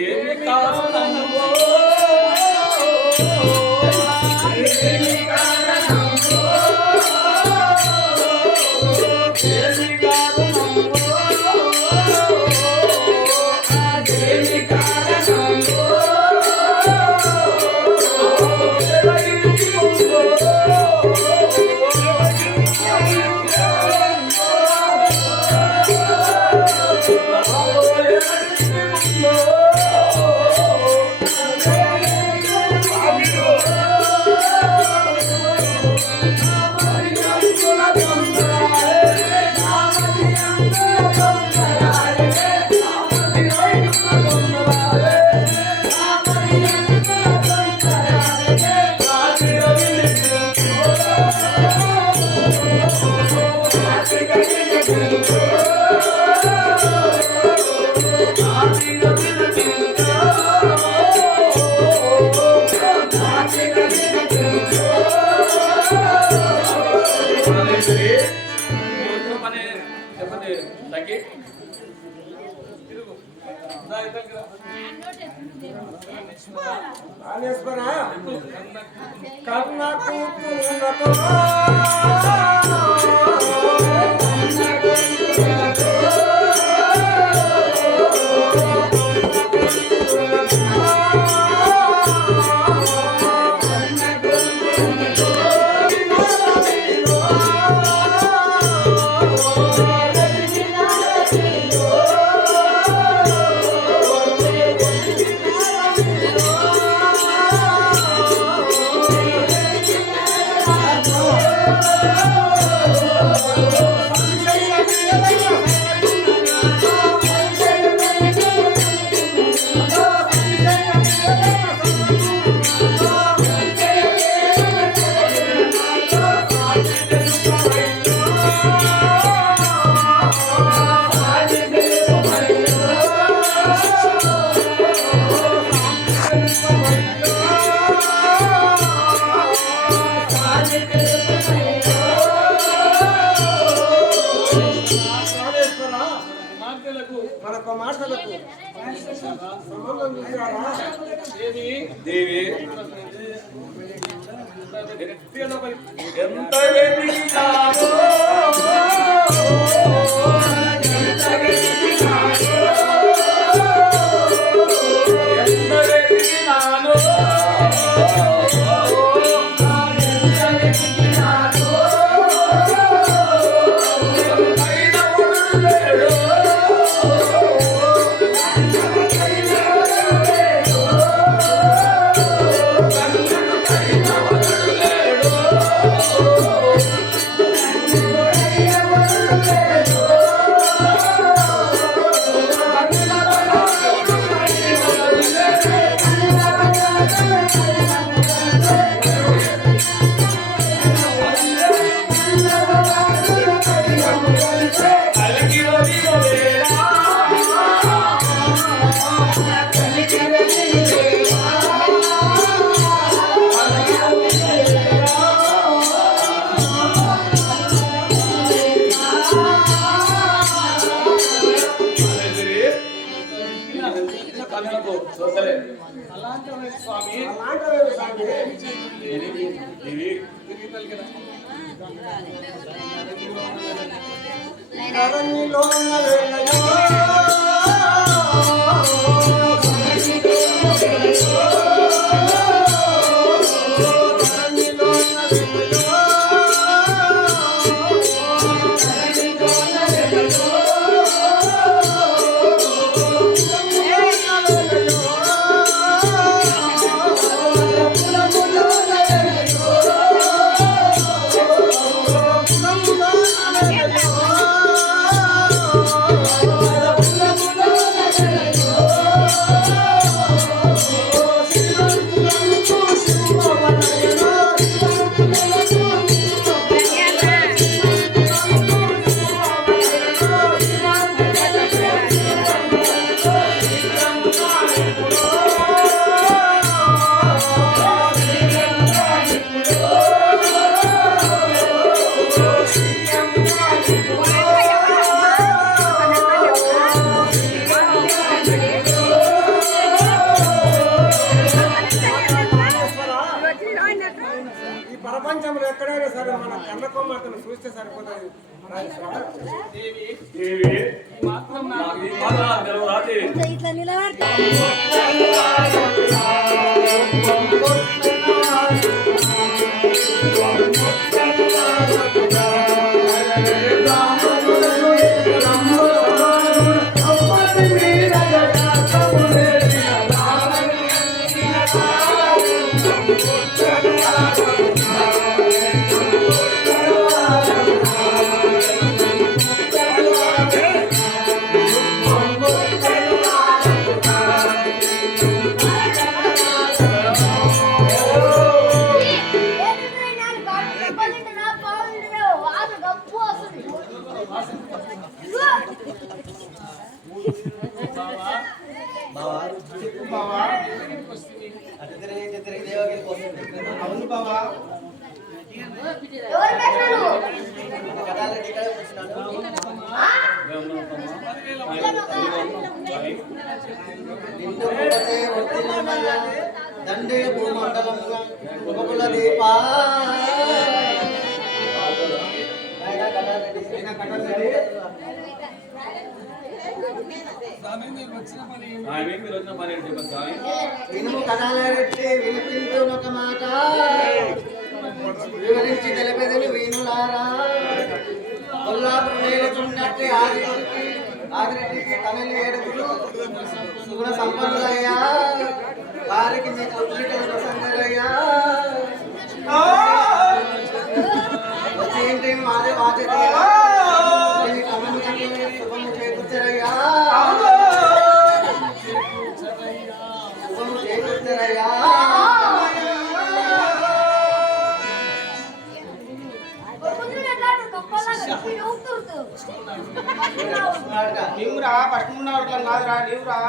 ఏమి కారణమో ఏమి కారణమో ఏమి కారణమో ఏమి కారణమో కన్నా కూతురులతో మనకు మాటలకు సంబంధం చూసారా దేవి దేవి ఎంత వెతికినారో ఎంత వెతికినారో ఎంత వెతికినారో Oh ప్రపంచంలో ఎక్కడైనా సరే మన కన్న కొమ్మతను చూస్తే సరిపోతుంది. దేవి దేవి మాత్రం నాకు ఈ మాట తెలవదా దేవి? ఇట్లా నిలబడతా అవును బాబా దండే భూమండలంగా ఉపకుల దీపా వినుము కథలరెట్టి వినిపించునొక మాట వివరించి తెలిపెదలు వీణులారా కొల్లాపు నేలుచున్నట్టు ఆదిరెడ్డికి తమిళ ఏడుగురు సుగుణ సంపన్నులయ్యా వారికి మీ పుత్రికల ప్రసంగరయ్యా వచ్చి ఏంటి మాదే బాధ్యత శుభము చేకూర్చరయ్యా శుభము చేకూర్చరయ్యా నీవురా ఫస్ట్ ఉన్నవాడు కాదురా నీవురా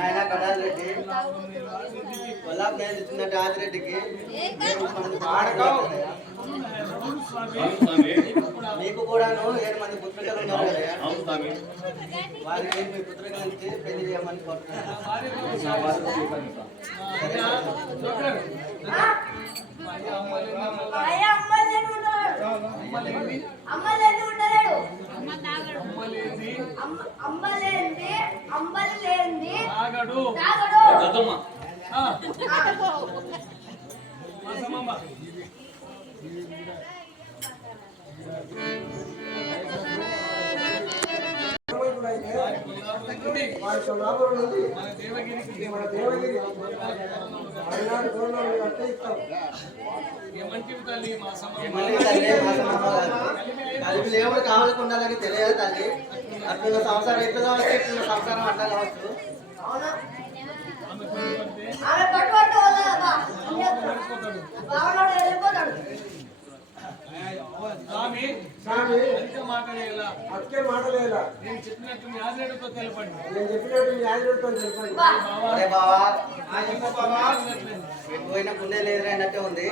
ఆయన కడారెడ్డి కొల్లాపు నేర్చుకున్నట్టు ఆదిరెడ్డికి మీకు కూడాను 7 మంది పుత్రికలు ఉన్నారు కదా వారికి మీ పుత్రికల నుంచి పెళ్లి చేయమని దేవుడు కావాలని ఉండాలని తెలియదు తల్లి అట్లా సంసారం ఎట్లా కావచ్చు ఇట్లా సంసారం అట్లా కావచ్చు అక్కే మాటలేలా నేను చెప్పినట్టు మీ ఆదిరెడ్డితో తెలపండి. పోయిన పుణ్యం లేదు అన్నట్టే ఉంది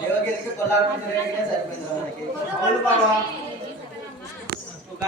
దేవగిరికి కొల్లాపు సరిపోయింది మనకి